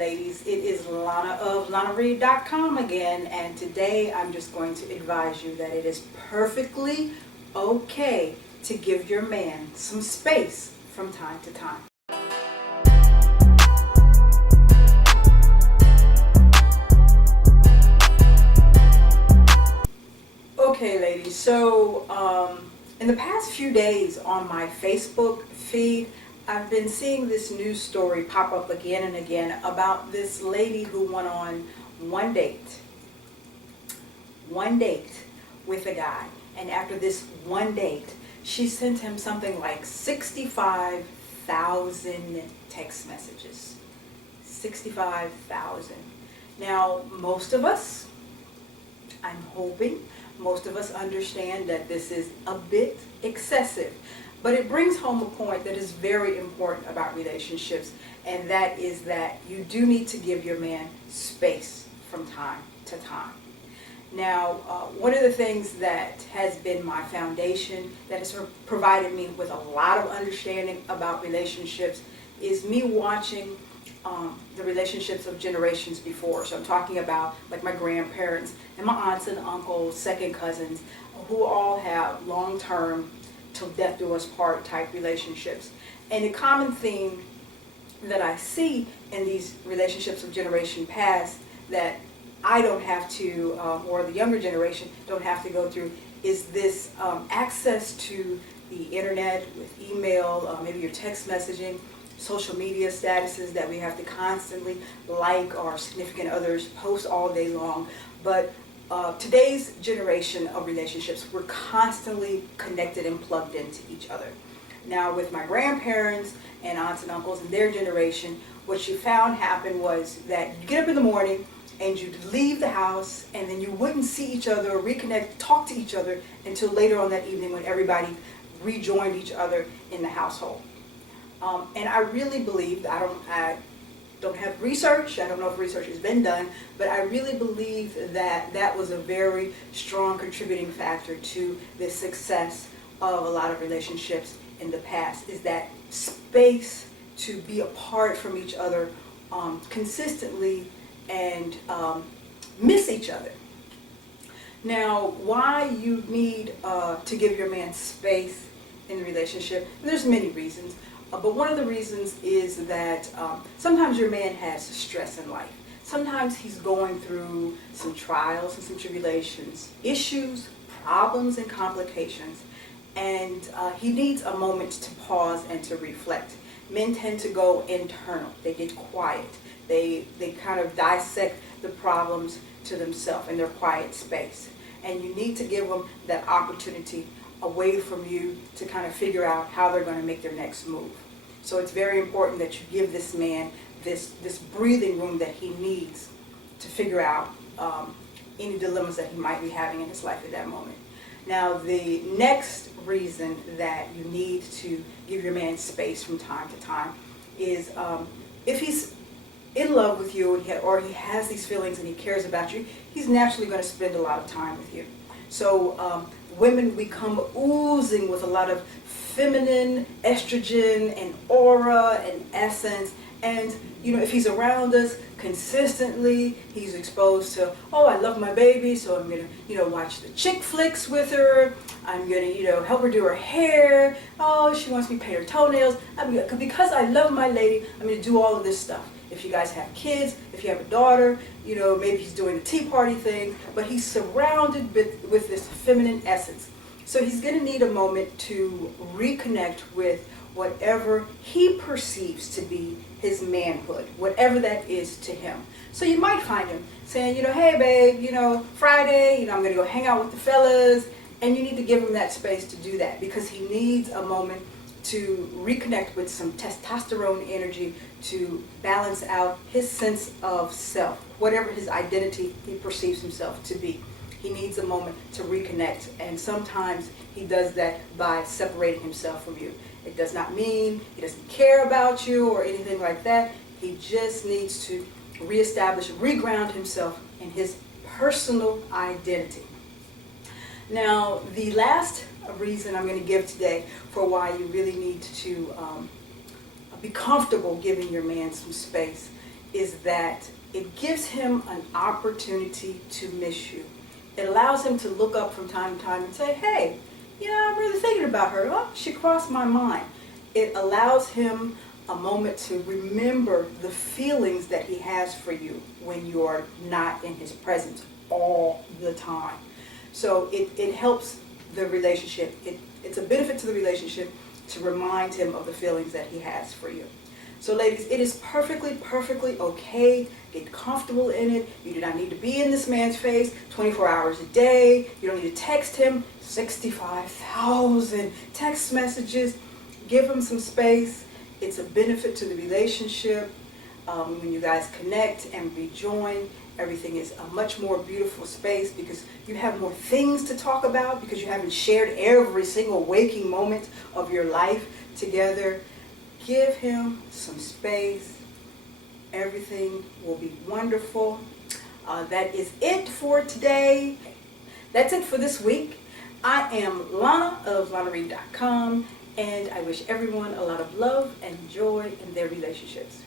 ladies, it is Lana of LanaReid.com again, and today I'm just going to advise you that it is perfectly okay to give your man some space from time to time. Okay, ladies, so in the past few days on my Facebook feed, I've been seeing this news story pop up again and again about this lady who went on one date with a guy, and after this one date, she sent him something like 65,000 text messages. 65,000. Now, most of us, I'm hoping, most of us understand that this is a bit excessive, but it brings home a point that is very important about relationships, and that is that you do need to give your man space from time to time. Now, one of the things that has been my foundation, that has provided me with a lot of understanding about relationships, is me watching the relationships of generations before. So I'm talking about like my grandparents and my aunts and uncles, second cousins, who all have long-term, till death do us part type relationships. And the common theme that I see in these relationships of generation past that I don't have to, or the younger generation don't have to go through, is this access to the internet with email, maybe your text messaging, social media statuses that we have to constantly like our significant others post all day long. But today's generation of relationships, we're constantly connected and plugged into each other. Now, with my grandparents and aunts and uncles and their generation, what you found happened was that you get up in the morning and you'd leave the house, and then you wouldn't see each other or reconnect, talk to each other until later on that evening when everybody rejoined each other in the household. And I really believe, I don't have research, I don't know if research has been done, but I really believe that that was a very strong contributing factor to the success of a lot of relationships in the past, is that space to be apart from each other consistently and miss each other. Now, why you need to give your man space in the relationship, there's many reasons. But one of the reasons is that sometimes your man has stress in life. Sometimes he's going through some trials and some tribulations, issues, problems, and complications. And he needs a moment to pause and to reflect. Men tend to go internal. They get quiet. They kind of dissect the problems to themselves in their quiet space. And you need to give them that opportunity away from you to kind of figure out how they're going to make their next move. So it's very important that you give this man this breathing room that he needs to figure out any dilemmas that he might be having in his life at that moment. Now, the next reason that you need to give your man space from time to time is if he's in love with you or he has these feelings and he cares about you, he's naturally going to spend a lot of time with you. So women, we come oozing with a lot of feminine estrogen and aura and essence, and you know, if he's around us consistently, he's exposed to, oh, I love my baby, so I'm gonna, watch the chick flicks with her. I'm gonna, help her do her hair. Oh, she wants me to paint her toenails. Because I love my lady, I'm gonna do all of this stuff. If you guys have kids, if you have a daughter, maybe he's doing the tea party thing, but he's surrounded with this feminine essence. So he's going to need a moment to reconnect with whatever he perceives to be his manhood, whatever that is to him. So you might find him saying, hey babe, Friday, I'm going to go hang out with the fellas, and you need to give him that space to do that because he needs a moment to reconnect with some testosterone energy to balance out his sense of self, whatever his identity he perceives himself to be. He needs a moment to reconnect, and sometimes he does that by separating himself from you. It does not mean he doesn't care about you or anything like that. He just needs to reestablish, reground himself in his personal identity. Now, the last reason I'm going to give today for why you really need to be comfortable giving your man some space is that it gives him an opportunity to miss you. It allows him to look up from time to time and say, hey, I'm really thinking about her. Oh, she crossed my mind. It allows him a moment to remember the feelings that he has for you when you are not in his presence all the time. So it helps the relationship. It's a benefit to the relationship to remind him of the feelings that he has for you. So ladies, it is perfectly okay. Get comfortable in it. You do not need to be in this man's face 24 hours a day. You don't need to text him 65,000 text messages. Give him some space. It's a benefit to the relationship. When you guys connect and rejoin, everything is a much more beautiful space because you have more things to talk about, because you haven't shared every single waking moment of your life together. Give him some space. Everything will be wonderful. That is it for today. That's it for this week. I am Lana of LanaReid.com, and I wish everyone a lot of love and joy in their relationships.